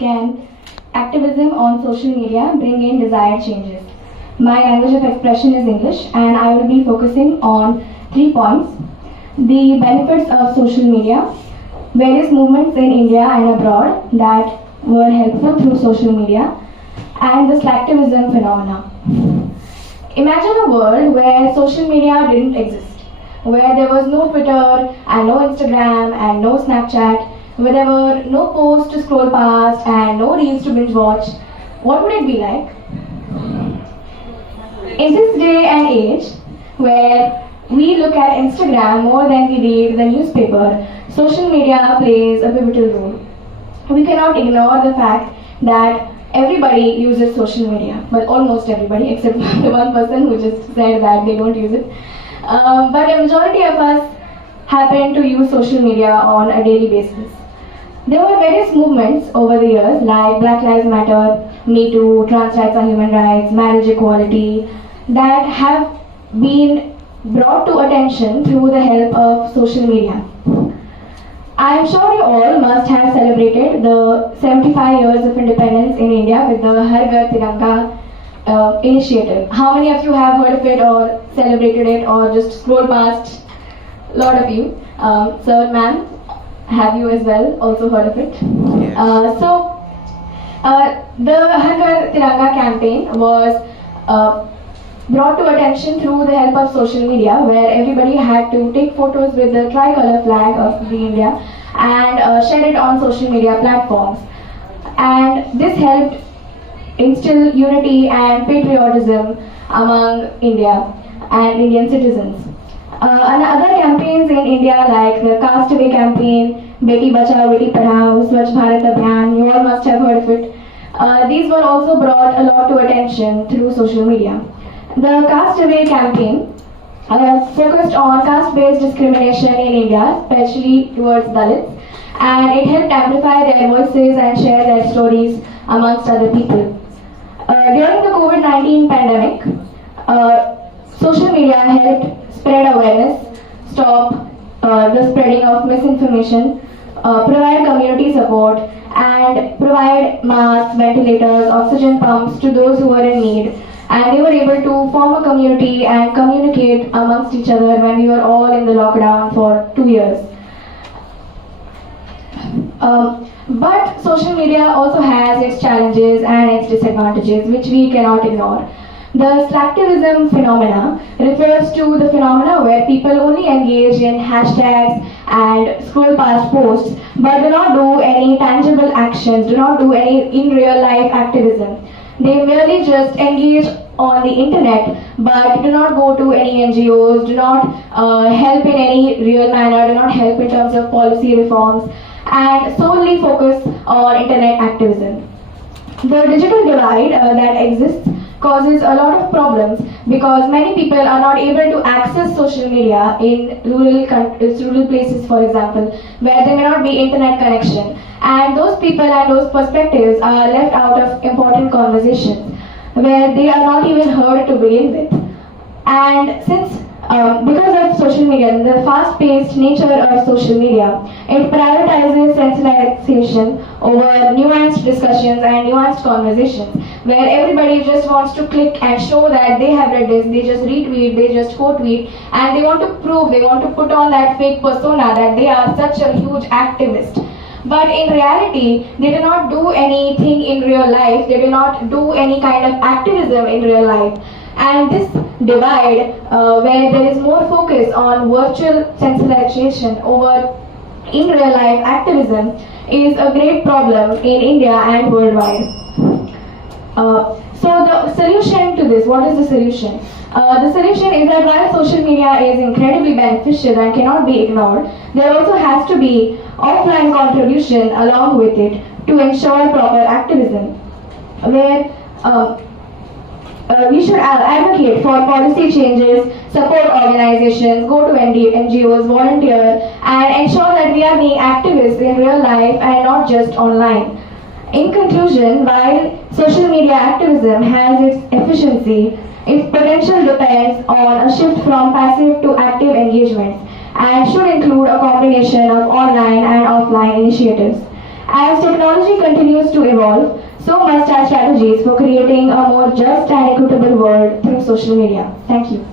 can activism on social media bring in desired changes? My language of expression is English, and I will be focusing on 3 points: the benefits of social media, various movements in India and abroad that were helpful through social media, and the slacktivism phenomena. Imagine a world where social media didn't exist, where there was no Twitter and no Instagram and no Snapchat, where there were no posts to scroll past and no reels to binge watch. What would it be like? In this day and age, where we look at Instagram more than we read the newspaper, social media plays a pivotal role. We cannot ignore the fact that everybody uses social media. Well, almost everybody, except the one person who just said that they don't use it. But a majority of us happen to use social media on a daily basis. There were various movements over the years like Black Lives Matter, Me Too, trans rights are human rights, marriage equality, that have been brought to attention through the help of social media. I am sure you all must have celebrated the 75 years of independence in India with the Har Ghar Tiranga initiative. How many of you have heard of it or celebrated it or just scrolled past? A lot of you. Sir, ma'am, have you as well also heard of it? Yes. The Har Ghar Tiranga campaign was brought to attention through the help of social media, where everybody had to take photos with the tricolor flag of the India and share it on social media platforms. And this helped instill unity and patriotism among India and Indian citizens. And other campaigns in India like the Caste Away campaign, Beti Bachao, Beti Padhao, Swachh Bharat Abhiyan, you all must have heard of it. These were also brought a lot to attention through social media. The Caste Away campaign focused on caste-based discrimination in India, especially towards Dalits, and it helped amplify their voices and share their stories amongst other people. During the COVID-19 pandemic, social media helped spread awareness, stop the spreading of misinformation, provide community support, and provide masks, ventilators, oxygen pumps to those who were in need. And they were able to form a community and communicate amongst each other when we were all in the lockdown for 2 years. But social media also has its challenges and its disadvantages, which we cannot ignore. The slacktivism phenomena refers to the phenomena where people only engage in hashtags and scroll past posts, but do not do any tangible actions, do not do any in real life activism. They merely just engage on the internet, but do not go to any NGOs, do not help in any real manner, do not help in terms of policy reforms, and solely focus on internet activism. The digital divide that exists causes a lot of problems because many people are not able to access social media in rural places, for example, where there may not be internet connection. And those people and those perspectives are left out of important conversations where they are not even heard to begin with. And since because of social media, the fast-paced nature of social media, it prioritizes sensationalization over nuanced discussions and nuanced conversations, where everybody just wants to click and show that they have read this, they just retweet, they just quote-tweet, and they want to prove, they want to put on that fake persona that they are such a huge activist. But in reality, they do not do anything in real life, they do not do any kind of activism in real life. And this divide, where there is more focus on virtual sensitization over in real life activism, is a great problem in India and worldwide. So the solution to this, what is the solution? The solution is that while social media is incredibly beneficial and cannot be ignored, there also has to be offline contribution along with it to ensure proper activism, where we should advocate for policy changes, support organizations, go to NGOs, volunteer, and ensure that we are being activists in real life and not just online. In conclusion, while social media activism has its efficiency, its potential depends on a shift from passive to active engagements and should include a combination of online and offline initiatives. As technology continues to evolve, evolve, so must our strategies for creating a more just and equitable world through social media. Thank you.